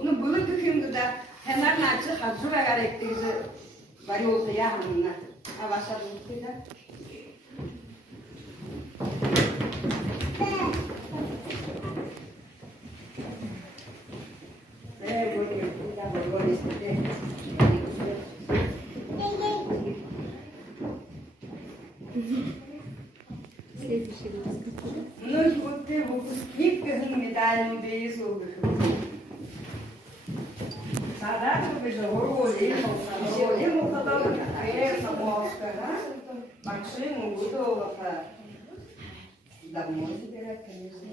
Ну, было каким-то, да, она начала хаджура гарек, ты же варился я, а ваша руки, да? Следующий выпуск. Ну, вот ты выпускник, медальную березу. Садату бежал, хургуули, ему подал кресло, мозга, машину готова домой забирать, конечно.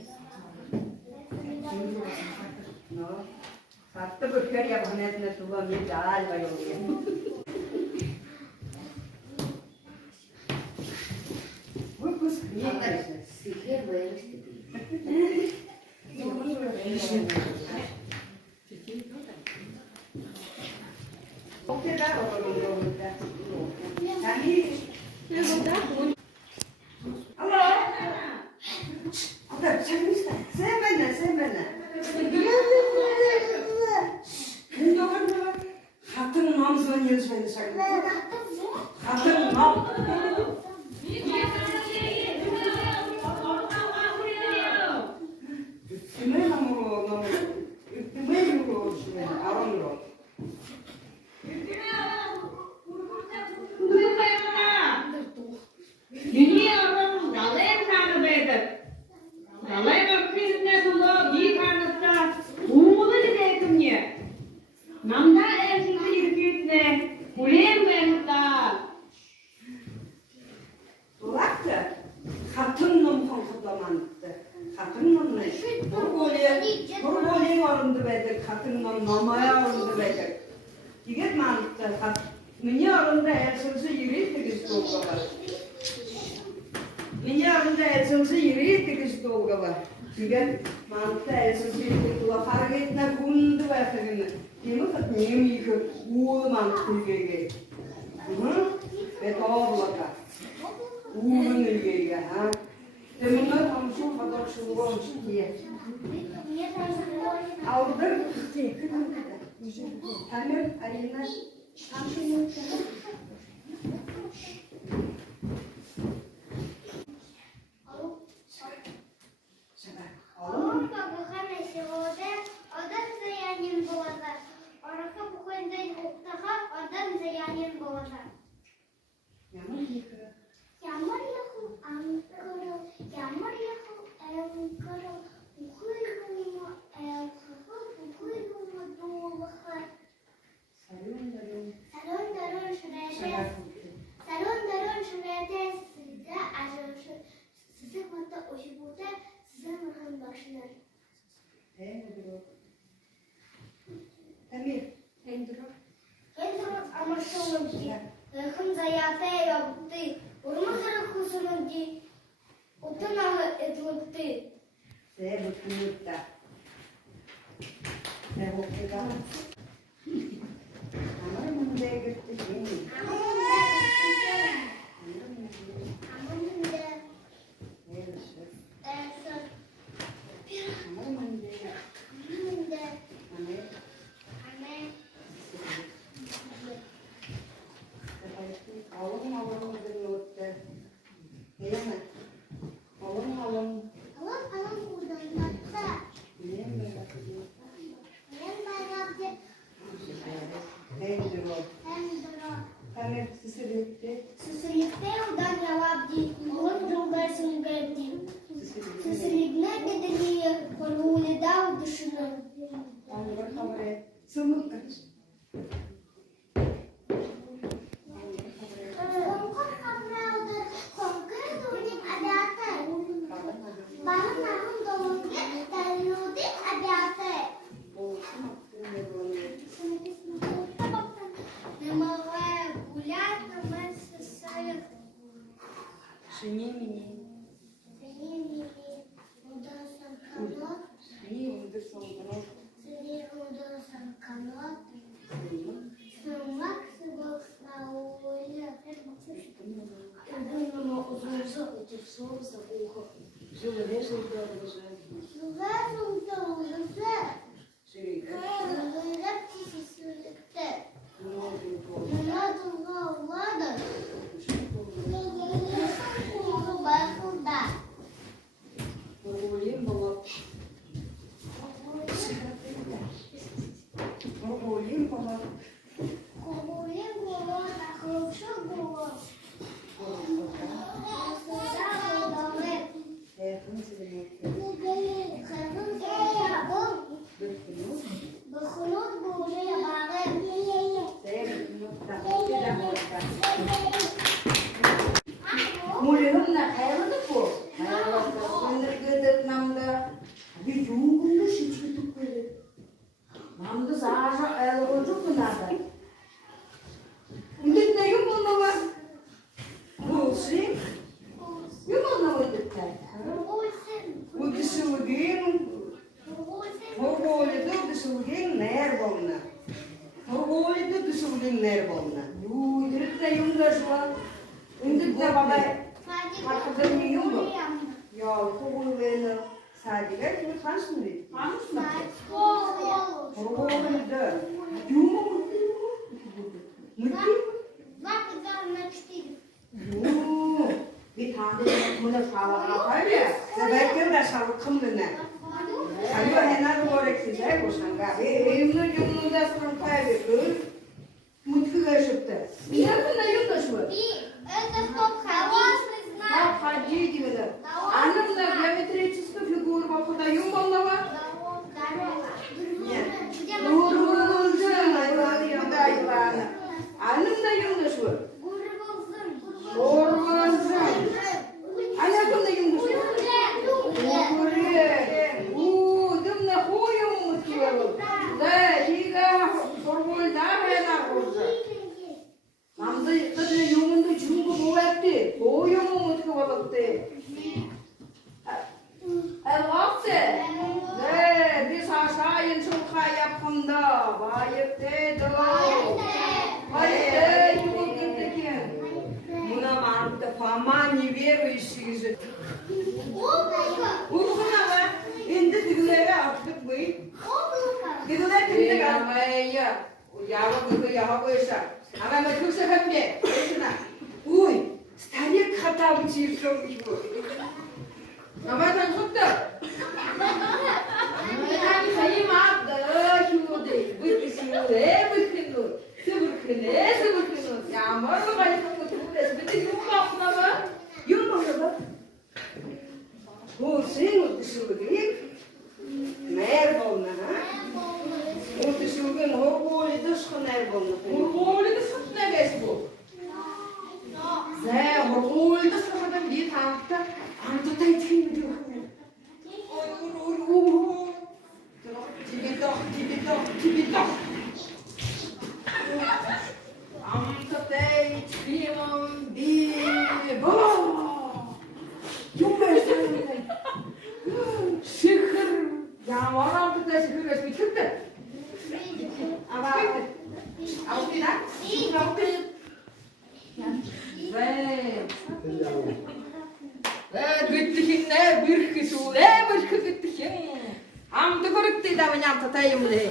Но как-то бы я понятно, что вам медаль воюет. Выпускник. Сихер вырастет. Хатын ном звонил, хатын ном. Hurgуули оронд байдаг, хатын номоя оронд байдаг. Тэгээд маань миний оронд айлсуулсан ирээдэг гэж дуугаа. Миний оронд айлсуулсан ирээдэг гэж дуугаа. Тэгээд маантай айлсуулсан ирээдэг дуугаа харагдна хүнд байх юм. Тиймээс нэмийг үү маантайгээ. Бэтоолга. Үүнийгээ хаа. Темнэ хамшуу хадах шугоон шие. Аудар тий. Тамир арина хамшуу. Шини-мини. Шини удырсан канат. Mulherna hayvanı bu. Hayvanlar gıdık namda. Bir yuğumda şişkidik böyle. Namda sağa ayılacak mı nada? Ündet ne yumulma var? Bulsin. Yumulma var dikkat. Uдэшэлгэгийн хургуули удэшэлгэгийн найр болно. Хургуули удэшэлгэгийн найр болно. Юу тэрэгтэй юм дэшва. Эндээ бабай. Хатганы юм бо. Яа хургуули садига тийм ханшны. Ханшны. Хургуули дэ. Юм мути. Юу bir tane bunu sağlamaya koyuyor. Sebekler de sağlıkım dene. Alıyor hemen doğruksuz ay boşanga. Evimde yumunda sıkıntı kaybediyor. Mutlu yaşıptı. Bir yakında yumda şu. Hadi gibi de. Annem de geometrическая фигура bakıda yum bana var. Annem de yumda şu. Фома неверующий же. Ufkuna var. İndi digilere attık bey. Digiler kimde kalmaya. Yavru gibi yaha koysa. Ama ben çok severim de. Şuna. Uy. Staniye kata bu çiftliğim gibi. Ama sen tuttu. Sayım attı. Şu değil. Bıkışıyor. Bıkınıyor. Sıvırkınıyor. Yağmur mu bari tuttu. Bir de yumma mı? Yumma mı? Bu senin uдэшэлгэгийг найр болно аа. Удэшэлгэн хургуули дашхан найр болно. Хургуули дашхан найр бо. Зэ хургуули дашхан би таамта амттай тийм үү? Ой. Тибидох. Амттай тийм би бо. Şıkır. Ya varan bir de şıkır resmi çıktı. Ama altı da. Altı. Ve güttüğün ne bir kişi ne başka güttüğün. Amdı korktu da ben yaptayım de.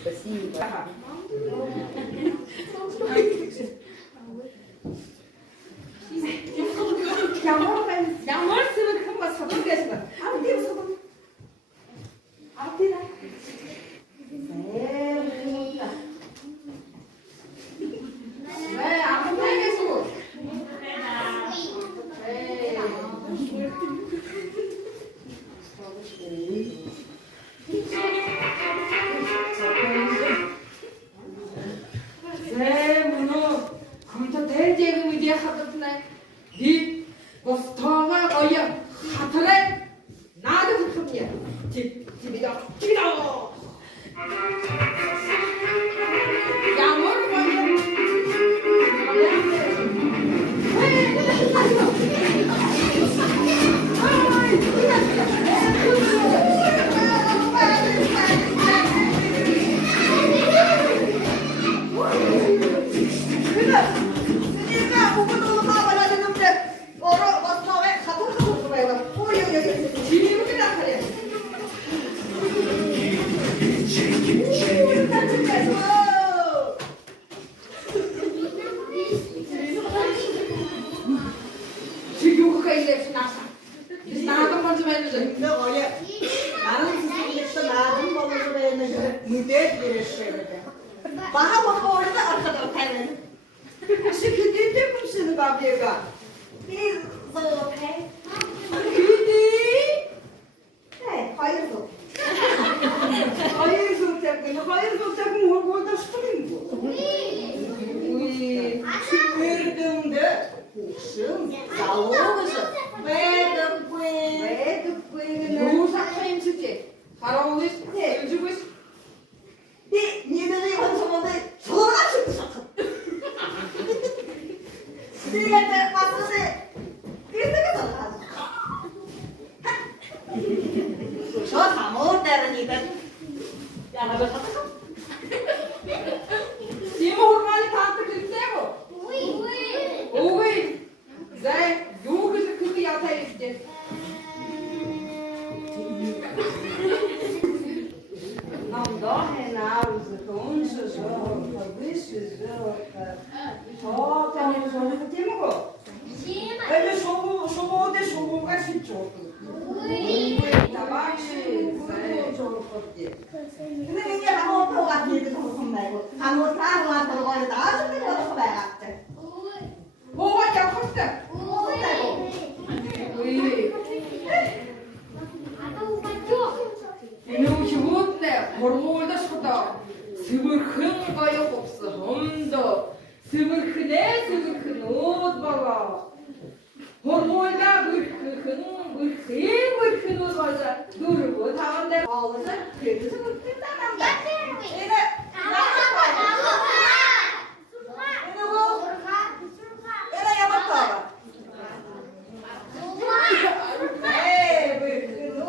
Спасибо. Yağmur sıvı kımba sabun geçme. Al diye sabun. Al diye. Ve amın ne geçiyor? Ve bunu kumta tercihimi diye hatırlayın. 이 버스터가 거야 하트레 나도 그렇게 집이다 양을 거야 müddet birleştirdi. Bana bak orada arkada otelin. Şükür kumşunu babaya. Bir zor hey. Güdü. Hey, hayır zor. Hayır zor takın. Hayır zor takın. Orada şuturayım bu. Şükürdüm de. Kuşum. Sağoluşum. Ve dıkkın. Rusak sayım sizi. Karoluyuz. Ölcübüz. 니들이 원소문에 돌아가시고 싶어. 니한테 왔으니 니들이 돌아가시고. 저다 먹을 때는 니들 야나가 잡았어. 니모 hurgуули таатар хэлсэн үү? Үгүй. Зай юу гэж хэлэх яатай хэлдэг. Não dorme nada, com jogo, bicho jogo, só tem um jogo que tem muito. Ele jogou de jogo com esse jogo. Tá baixo, jogo porque. Ninguém vai voltar aqui de novo comigo. A moça lá do lado da casa tem outra coberta. Boa, que é forte. 이놈 기분네 호르몬다 싶다. 스물큰 거요 없어 혼도 스물큰 옷 봐라. 호르몬다 물큰 옷 맞아. 누르고 다운데 가오서 그래도 스물큰 남자. 이래 이래 야마타. 에이 물큰 옷.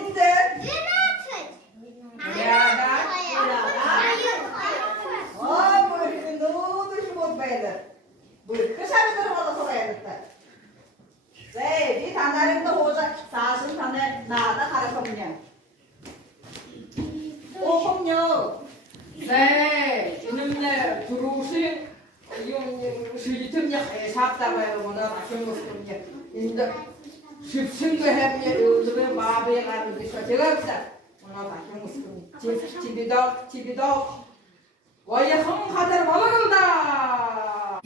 인데 네, 이놈네 들어오신 시리템 삽다가요, 뭐나 맞춘 것같은데 인데 십승도 해보면 요즘에 마비에 가는 데서 제가 없어. 뭐나 맞춘 것같은데 집이도 와야 성가들 먹어간다.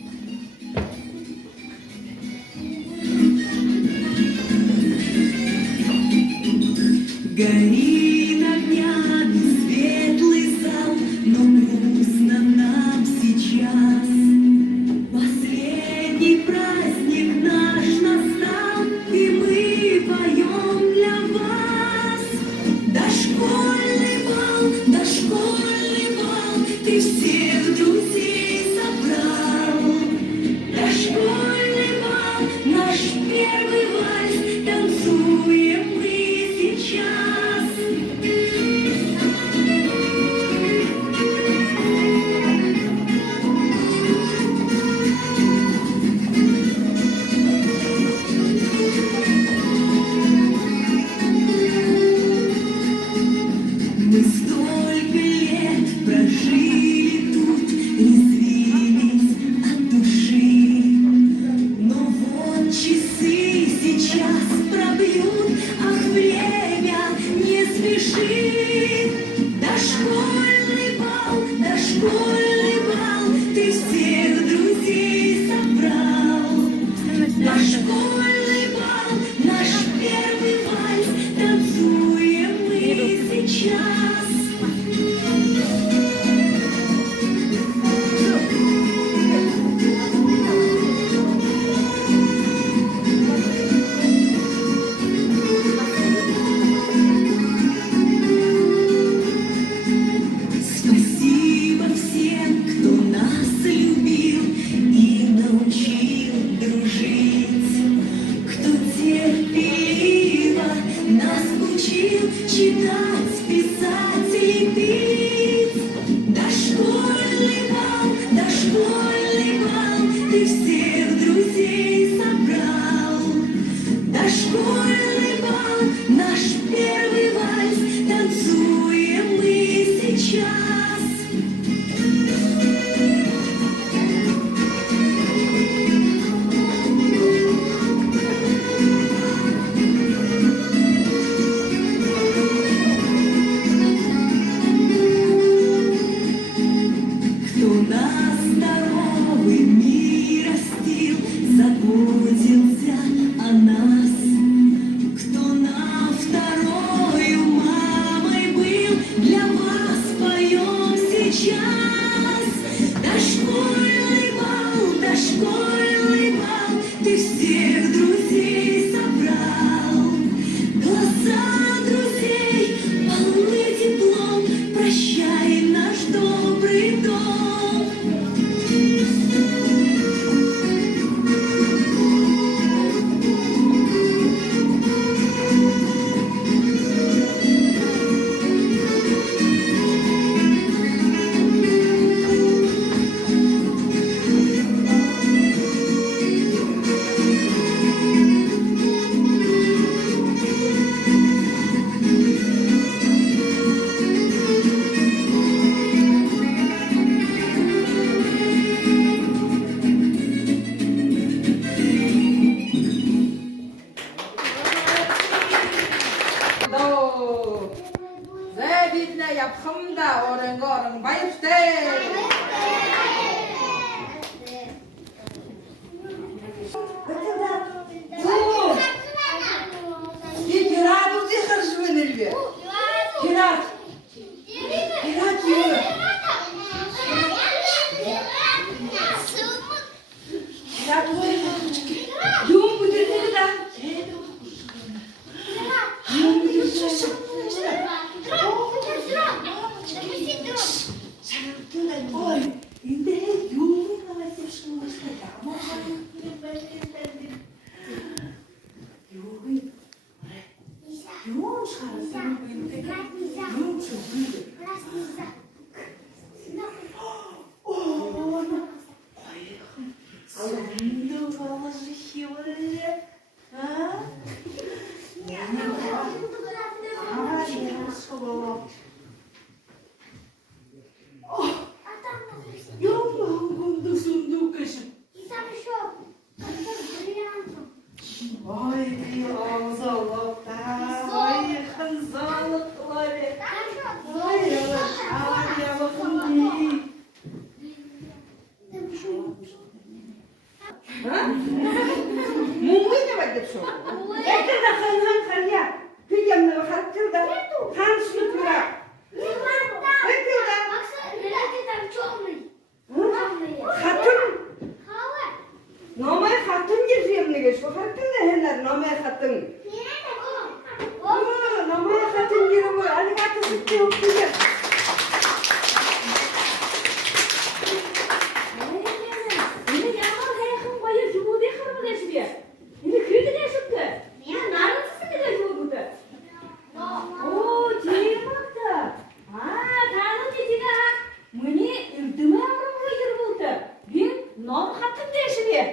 Горит огнями светлый зал, но грустно нам сейчас. Последний праздник наш настал, и мы поем для вас. Дошкольный бал, ты всех друзей собрал. Дошкольный бал, наш первый вальс, танцуем мы сейчас. Мы столько лет прожили тут, резвились от души. Но вот часы сейчас пробьют, ах, время не спешит. Дошкольный бал, ты всех друзей собрал. Дошкольный бал, наш первый вальс, танцуем мы сейчас. Спасибо всем, кто нас любил и научил дружить, кто терпеливо нас учил читать, писать и петь. Дошкольный бал, ты всех друзей собрал. Дошкольный бал, наш первый вальс, танцуем мы сейчас. Ve bitne yapımda orang bayıpte. Kirat uzi kırşvenildi. Kirat. Kirat yürü. Kirat uzi. Yum budirdi da. Yum budirdi. Ой, инде юуны навайсып шыңгыштай ама. Юуны. Юун шарасан инде. Юун шугунде. О, койхым. Сынды балышы хивале. А? Ама яшко бала. Yombang sunduk kışım. Ay ağzı Allah'ta. Ay hınzalıkları. Ay ağır bakın değil. Mumlu ne var de şu? Ekte de kanhan karya. Piyamla bakattır da. Han şunu bırak. Nomay hatun geziyim ne geç? Hatun ne henler nomay hatun. Nomay hatun gibi bu. Aligatı sütte yok diye. Ini yağmur hayatım bayır cubu diye kırmızı yaşıyor. Ini kırdı diye şıktı. Ya narın sesi diye cubu bu. Oo, cemakta. Aa, tanrı dediğine hak. Muni ürdüme yavrum bayır buldu. Ben nom hatım diye yaşıyor.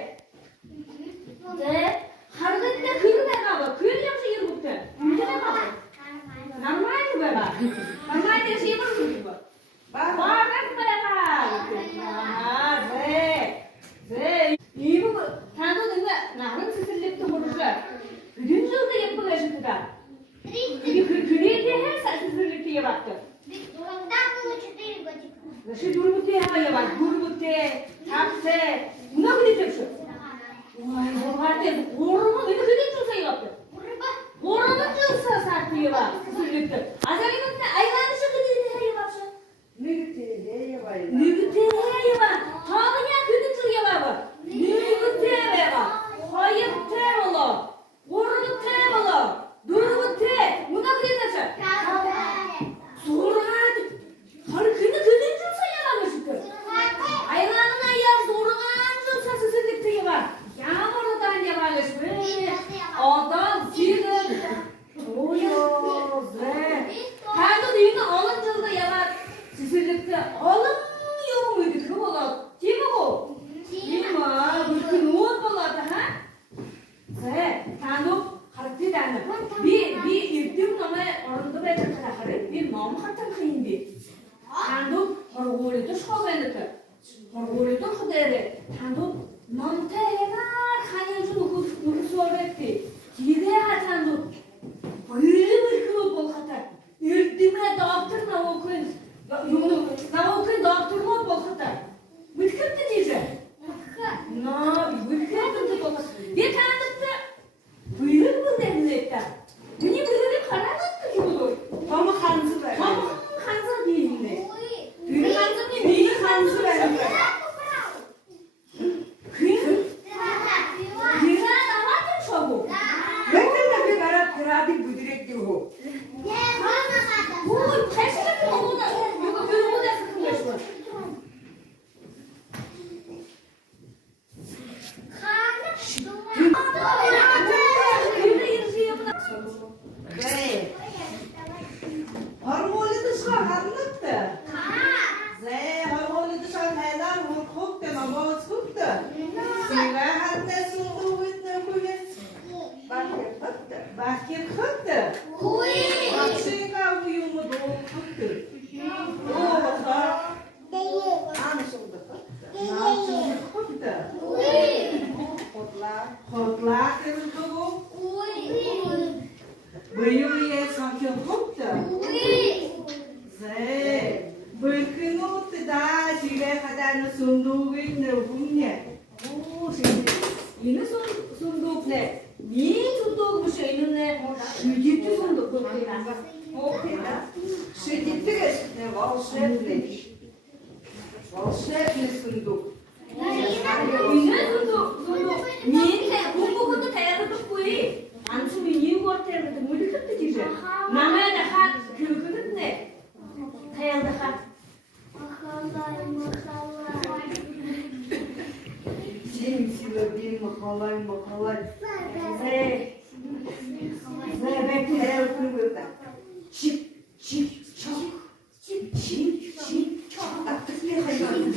De, hargıtta kırmızı kaldı. Kırmızı yaşıyor buldu. Ürdüme kaldı. Normal mı böyle? Normal diye şey var mı bu? Var mı böyle? 네, 이분 단어는 나는 스슬립도 모르죠. 그런 정도 예쁘게 해줍니다. 그래야 돼, 스슬립도 해봤죠. 시 누르부터 해봐요, 막 누르부터, 잡세, 누가 그리 줬어. 와, 이거 할 때 모르면 왜 그리 줬어 이거. 모르면 줬어 사투리가 스슬립도. 아사리는 아이가 안 쓰고 그리 해봐죠. Nügüte 해봐요. 누구한테 해봐. 더 그냥 그들 쪽에 해봐. 누구한테 해봐. 허이한테 해봐. 오르부터 해봐. 누구한테 누가 그랬어? 소라도 바로 그들 쪽에서 해봐 싶어. 아이가는 아이야 소라가 안 줘서 스스로 해봐. 야모로도 안 해봐 싶어. 어떤 지금 오요. 다도 이거 어느 정도 해봐. 스스로부터 얼음 용을 그거가 집어고 이마 그렇게 누워 볼라다 하? 네 단독 가르치지 않는 비 일등 넘에 얼음도 배달하나 하래 비 너무 한참 큰인데 단독 hurgууli도 шоуэндэ hurgууli도 хөдөө 단독 넘태가 가는 중 그소랬대 기대 하자도 벌을 그거 같아 일등에 доктор 나오고 나오고 доктор 못 보겠다. 왜 그렇게 되지? 나 왜 그렇게 되고? 얘 다한테 왜 그런데 했다. 괜히 그렇게 가라는 거고. 너무 간수해. 너무 간수해 있네. 왜 간수니? 왜 간수해? 얘가 나한테 쳐고. 왜 때문에 가라 그라디 부드럽게 호. 오, 다시 같은 거보다 이거 그거보다 큰 거 있어. 네. hurgууli도 шахарныкты. 네, hurgууli도 шахайдан хукты, мамоз хукты. Сига хатта сунду хутты хуге. Бахир хутты. Акшига уюму до хутты. О, баха. Аншылды хутты. Намшылды хутты. Хотла кырылды бу. Быйыл е санкел хутты. 없네. 오, 재밌네. 이는 손도 없네. 니 손도 없고 있는데 슈지트 손도 없네. Шедитыгашне волшебный. Волшебный сундук. 이는 손도 니한테 공부도 대야도 거의 안 쓰면 이유가 없다는데 뭘 그렇게 지지? 남아야 한 그거는데 대야도 한 Сила, бин, махалай. 네. Зе, 그거다. 칩, 척. 칩, 척. 딱 그렇게 하면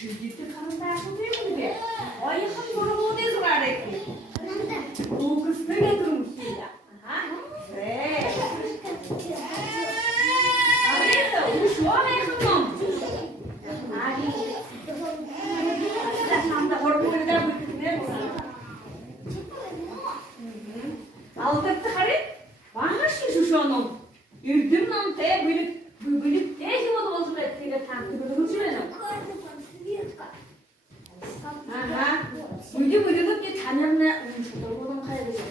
Şirkette karındaşlı değil mi diye? Ay hamuru bu ne zarar etti? Bu kısmı getirmiş ya. Aha. Evet. Arada uç var ya hanım. Hadi. Sen de hurgуули da ne bu? Aldık tıkarı. Bana şu hanım. Ürdüm lan te bölüp te gibi olsun ettiğine taktı bunu uçuyorum. Aha. Bölüp de tanımla şunu kaydediyor.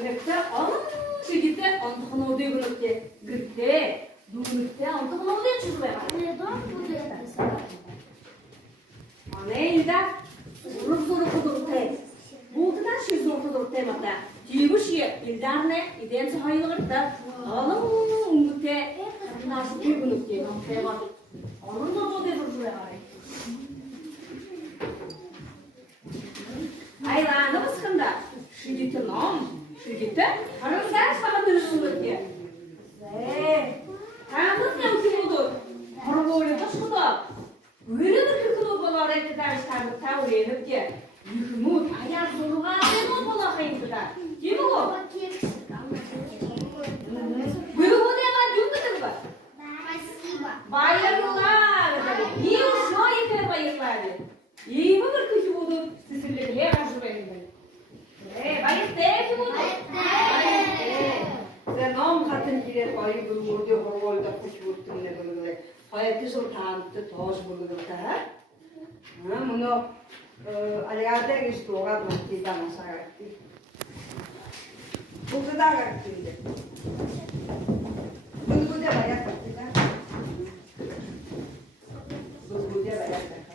Alekte alın şekilde antıkını odaya bölüp gırtte durukte antıkını odaya çıkıyor. Aneyda soru durukte. Bu kadar şey zor durukte mata. Tiyuşi ildarne iden sahaylıqda alın umute nasıl bir günlükte var. Alın da odaya duruyor. Aylanı mıskında? Şirketi nam. Şirketi? Hanım sen sana dönüşünür diye. Hanım ne kim oldu? Hurgуули taşıda. Öyle bir kırkın olmalar etti derslerde tavriyelim diye. Yıkımut, ayar zoruğa ben olmalar kayıntı da. Değil mi o? Böyle bu demen cümledir mi? Bayramlar. Niye şu yeter bayramlar? İyi mi bir kişi oldu? Sizlerle ne karşı benim? Bayık değil ki oldu? Зе ном хатын кирет байы бүгүрдө хоргоолда куч бүртүнне бүгүлө. Hayatı sultanı toz bulunurdu ha. Bunu aliyade istuğa döktüğünde masayaktı. Bu kadar yaktıydı. Bunu da bayağı yaktıydı. Bu da bayağı yaktıydı.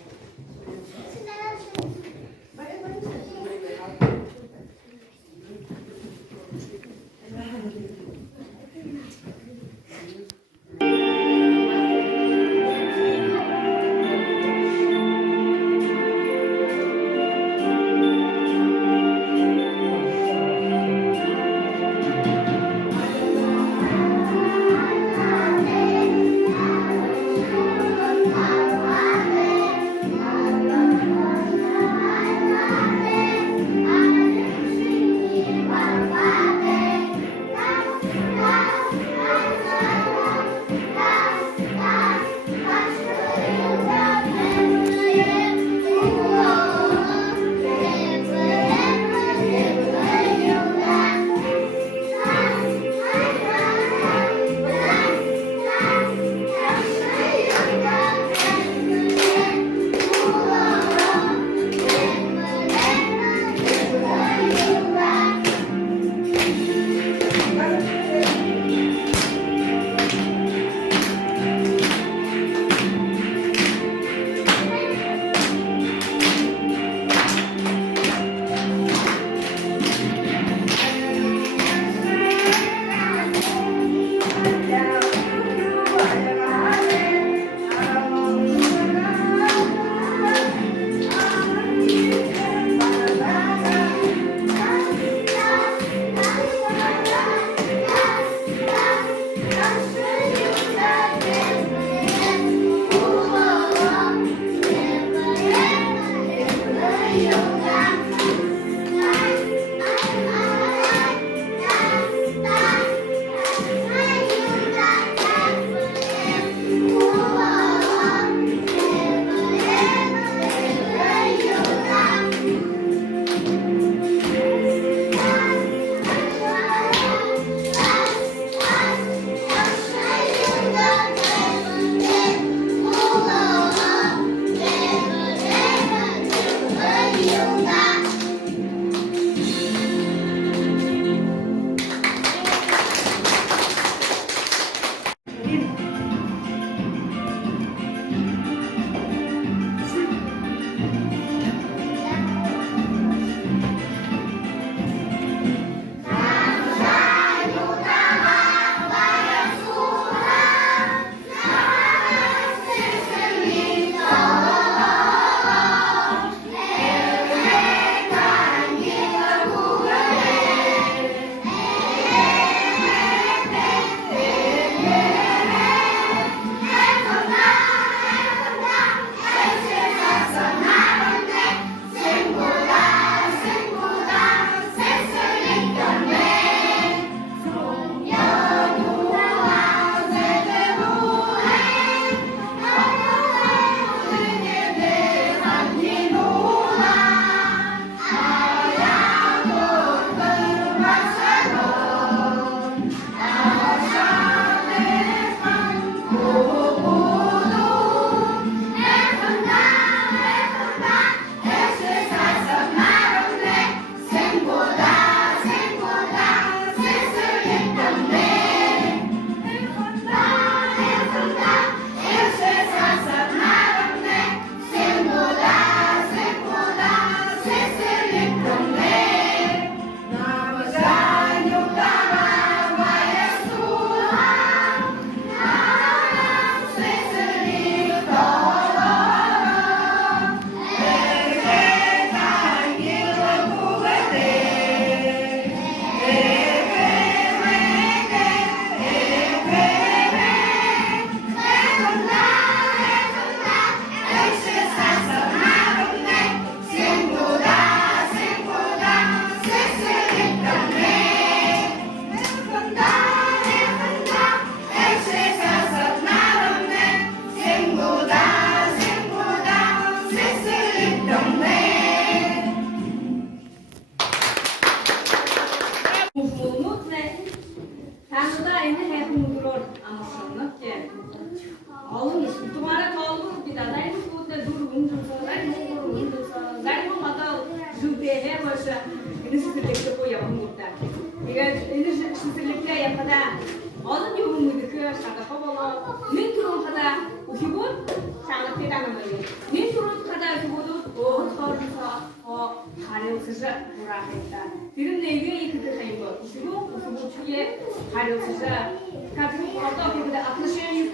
Yanında ini hep mudur amasını ki. Alın तुम्हारा कॉल की दादा है तो उधर दूर घूम जाता है वो मतलब जुटे है बस इन्हें से देखते कोई अब मुड़ता है इन्हें से लेके या पता alın yok mudur ki şaka falan min turun kadar ukibun şaka tidak namanya min turun kadar ukibun oh sorunsa o hari usaha murah kita tidak negi itu kayak ukibun cuye hari usaha kadang kalau kita appreciate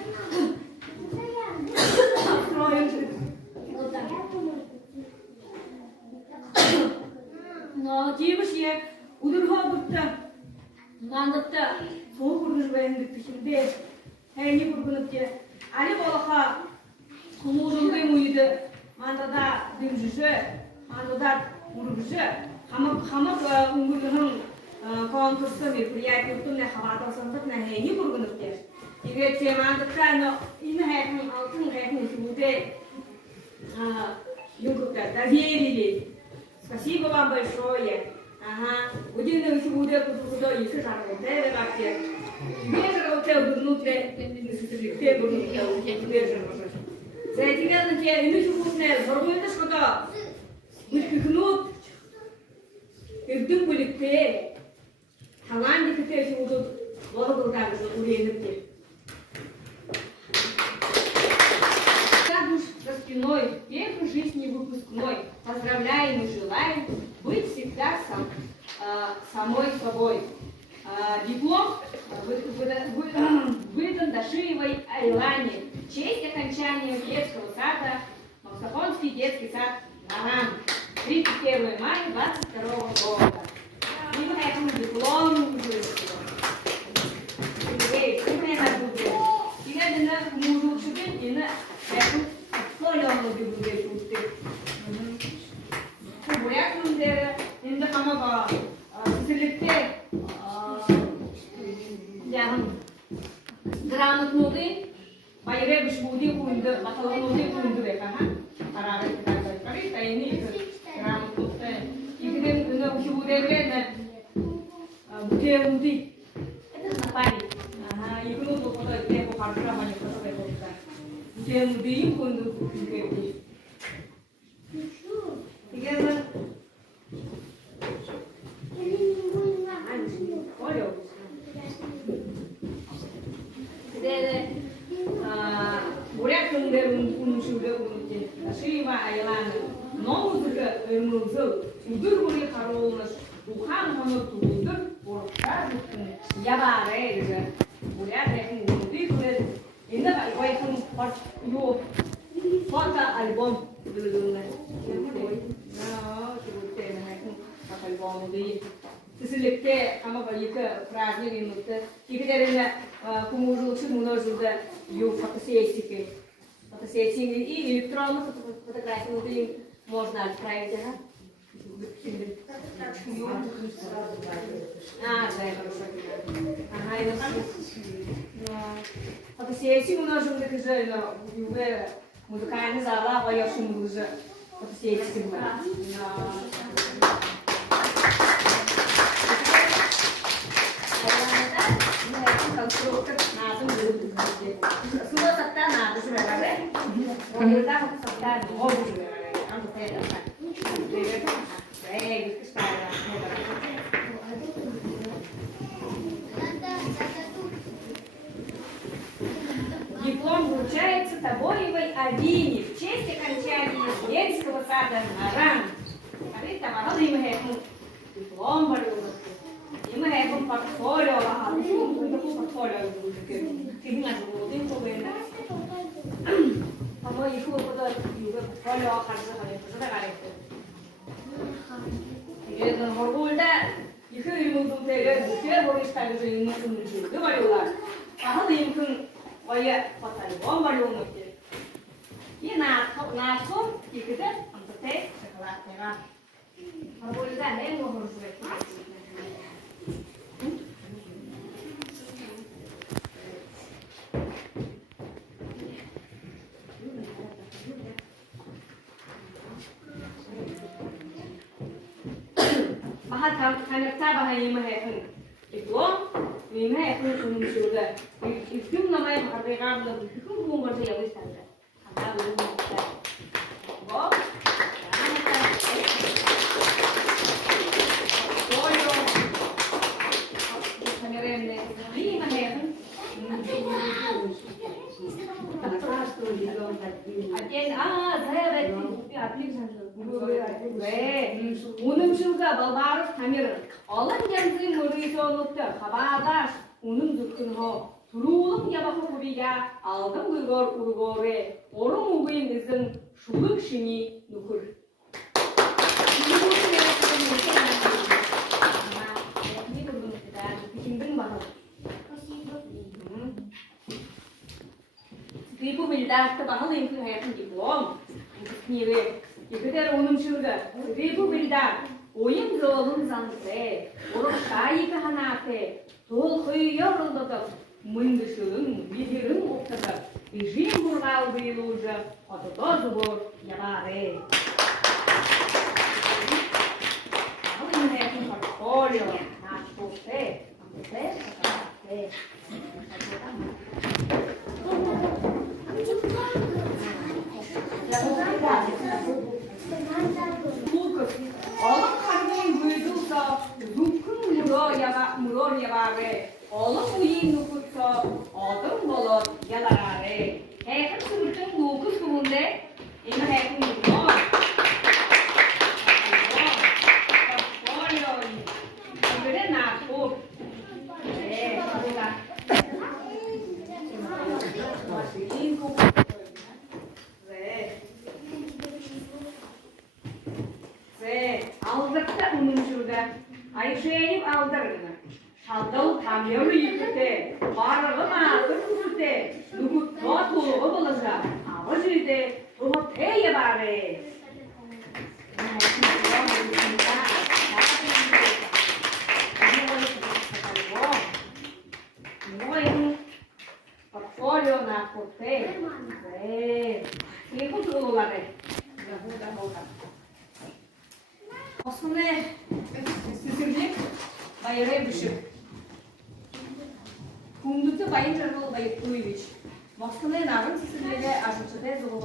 Девушки, удурхабутта, мандатта, соғып үргізбайындықты хилде, әйне бүргініпте, әлі болаға құмылжылдай мұйды, мандада дүмжүжі, мандада үргізі, хамық үңгілінің конкурсы мероприятиятын хабатасындық әйне бүргініпте. Егер мандатта, ині әйін, алтын әйін үсібуде доверили. Спасибо вам большое. Ага. Удивно, если будет куда еще работать, как те. Бежер вот это внутри, те внутри, бежер. За эти вещи я не чувствую, зарубежные что-то. Выпихнут. И вдруг будет те. Халанди те, что будут благодарны за уренки. За спиной, первой жизни выпускной. Поздравляем и желаем быть всегда самой собой. Диплом выдан Дашиевой Айлане в честь окончания детского сада Максафонский детский сад Арам. 31 мая 22 года. И мы этому диплом грамотный, байребиш буди кунды, баталонуди кунды бека, карары китайцы, кари тайни грамотный. Игрен гына ухибудевлен, бутеунди, это напали. Игру то куда идти по харчам, а не просто бека. Бутеунди кунды кунды. Игрен Шива Айлана, новузга музыл, удургули харолнаш, ухан ханот удур, поркарбуктун, ябарега, бурятекин удур, инда вайхун пар ё фото альбом билдуна. Альбом ди. Сиселекте ама балика праздник имуте. Кикерена кумужулчу муножуда ю фотосессии. Фотосессии и электронную фотографию можно отправить, ага. Да, хорошо. Ага, фотосессии муножуда каже, юве музыкальный зала, воёшь музыка. Фотосессии. Конструктор надо будет. Сюда тогда надо же, да? Вот это вот тогда можно же. А вот это. Эй, что диплом вручается Табоевой Алине в честь окончания детского сада Наран. Смотрите, там диплом вручается. И мы это портфолио, портфолио по-моему, их выходит портфолио, это хургуули, их ему тут первый стали же ему тут говорила, а он им kun вая потом валил и на сон и где он тет шоколадный хургуули да не могу сказать. Mahal kan nagtabahan yung mga diplom, 이마 약간 좀 주가 이쯤 남아야 가다가 그 부분 걸서 여기 산다. 아마 우리 먹자. 뭐? 오늘주가 바로 가면은 얼른 양지 머리서 놓다 가바다 오늘 듣고 들어오는 야바고 우리가 알던 그걸 우르고래 오른 무구인 있은 수극신이 누굴 Ibu bildah terbahalu yang kelihatan di bawah, ini kederaan umum juga. Ibu bildah, oyun rolun zanse, orang kaya kehanate, tol kaya orang tetap mendesung, bijirum optak, bijim burgal biluja, atau tozubor yamare. Kalau ini yang portfolio, nas poste, 얼음 한번 물도서 눈큰 물어 야바래 얼음 위에 누구서 어떤 걸로 야라래 해한 숨을 좀 누구 숨은데 이거 해군 누구 그래 나고 네 보다 aldıkta onun şurada Ayşe'yi aldırına. Şaldalı kamyonu yıkıtı, barığı mağdur kututu, nukut doğatuluğu bulacak. Ağacı de ruhu teye bari. Portfolio na corte. Ibu tuh lari. Osmanlı sizin bayrağı düşük. Kumdutu bayın tarafı bayık kuyuş. Osmanlı narın sizinle aşıçıda zuğu.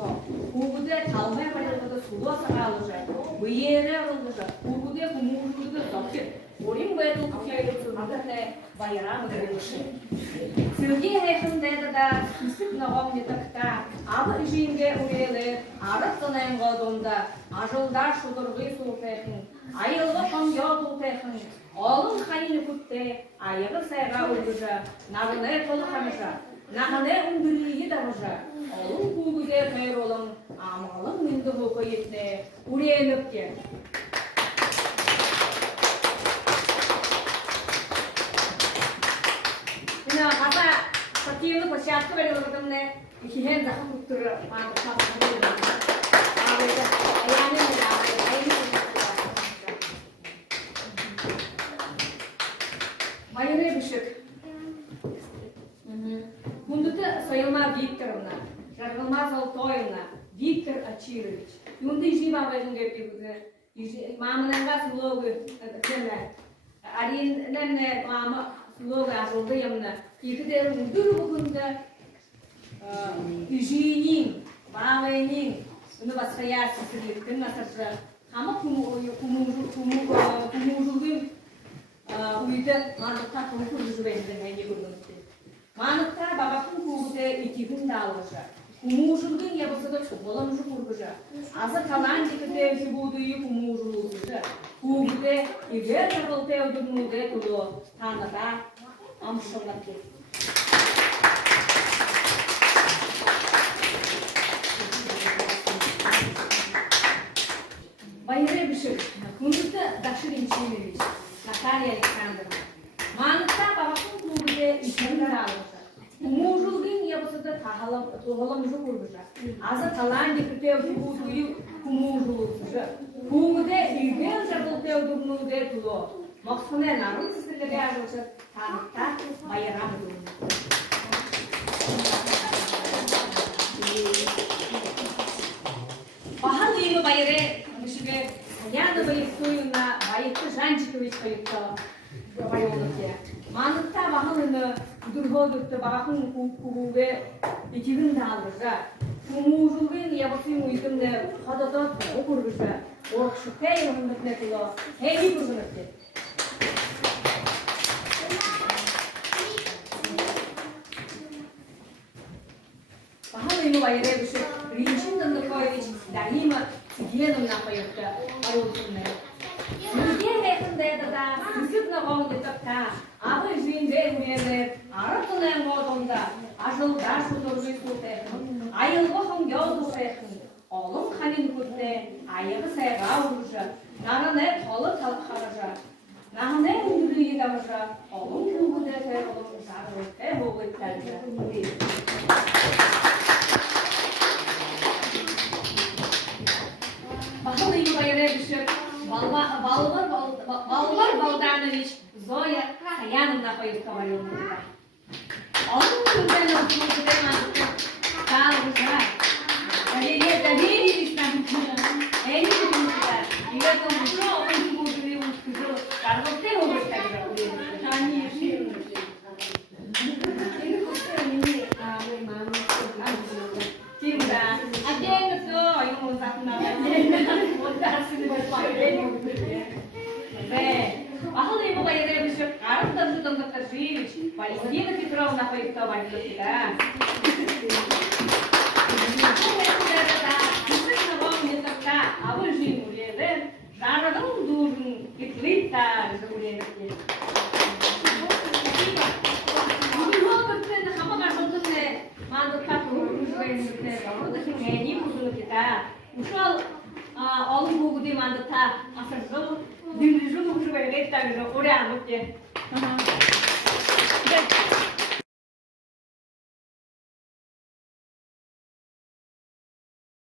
Hуугэдээ талмай bayrağı suğa sağalacak. Bu yere alacak. Hуугэдээ kumurduğu doktor. Orin bayrağı kuyuş. Adı bayrağı düşük. Сергей хайхандайда да хэсэг ногоомны тагта авар ижингээ үрээлээ арга занайн годонда ажуулдаа шударгыг суутайхан аялга хон ёодуутайхан олон хаяны хүттэй аяга сайгаа үргэж нарнаа толхамша наханаа үндүрийг давжа олон хүүгээ хайруулан амгалан миндэг хөөхөйтнэ үрээлэвгэ 아까 뒤에는 площадка берем 때문에 기행 작업 붙들어 막 майонез бишек. Күндүтө Союлма Викторовна, Жаргалма Золтоевна, Виктор Ачирович. Юнды жиба байын гепти мамананга слогы тема. Аринне мама слогы ажылды ямна. 이그대로 무드르고군데 유진인 마웨닌 오늘 봤어야 스스로 끝났었어. 아마 구무줄긴 우리들 마누타 공부를 좀 했는데 내가 그러는데 마누타 바바 공부에 이 기분 나오셔. 구무줄긴 예버서도 초보람 좀 그러셔. 아서 가만히 그때 기부도 이 구무줄로 그러셔. 구부에 이제 잡을 때 어떤 무대 그거 하나다. 엄청나게. Bayrağı bişir. Kunduta Daşirin Çiğneviç. Natalya Alexandrovna. Manıkta babakın kuğude işlemler almışlar. Kumuzulgin yapısıda toğalamışı kurmuşlar. Azı talan dikirtevdi kuğuduyu kumuzulukçucu. Kuğude ilgen çarpıltevdi de tulo. Moksune narın sistirleri almışlar. Tanıkta bayrağı durmuş. Bahal yemi bayrağı Мишиге ядовые стоюна, байты жанчикович поются в районе. Манта 바하는 두르호도 바하는 구구에 이 지금 다르자 무무주긴 야박신 위금네 하다다 오고르자 워크숍에 있는 그거 해기 부분을 바하는 이거 봐야 돼 무슨 린신도 거의 나이만 뒤에는 나빠였다 바로 좋네 이게 했는데다가 무슨 거는 딱다 아버지인데 우리는 알았던 거 돈다 아주 나서도 있을때 아이고 한겨도 해 얼음 가는 곳에 아이가 새가 오르자 나는 내 덜어 탈하자 나는 내 우리 가면서 얼음 그 곳에 새가 오르자 해 보고 있다 바로 이거 봐야 돼 무슨 Балбар Балданович Зоя Саяновна поюртоварюнка. Он уже научился калужа. Доверились нам. Эти ребята. И в этом уже он будет говорить, что вот ты можешь так говорить. Они ширные. Тимда. А деньги то, ему закнали. Вот так себе пойдем. 네, 아무리 뭐가 이래 보시오. 아름다운 것까지 Валентина Петровна поюртовать туда. Действительно, вам не так, а вы же ему лезете. Жаром должен и плита же улезет. Его как-то на хамага что-то мандат как уже не нужно kita. Ушел алым бугуди мандата асыржыл. Димжил уже вегетта уже уре амутте.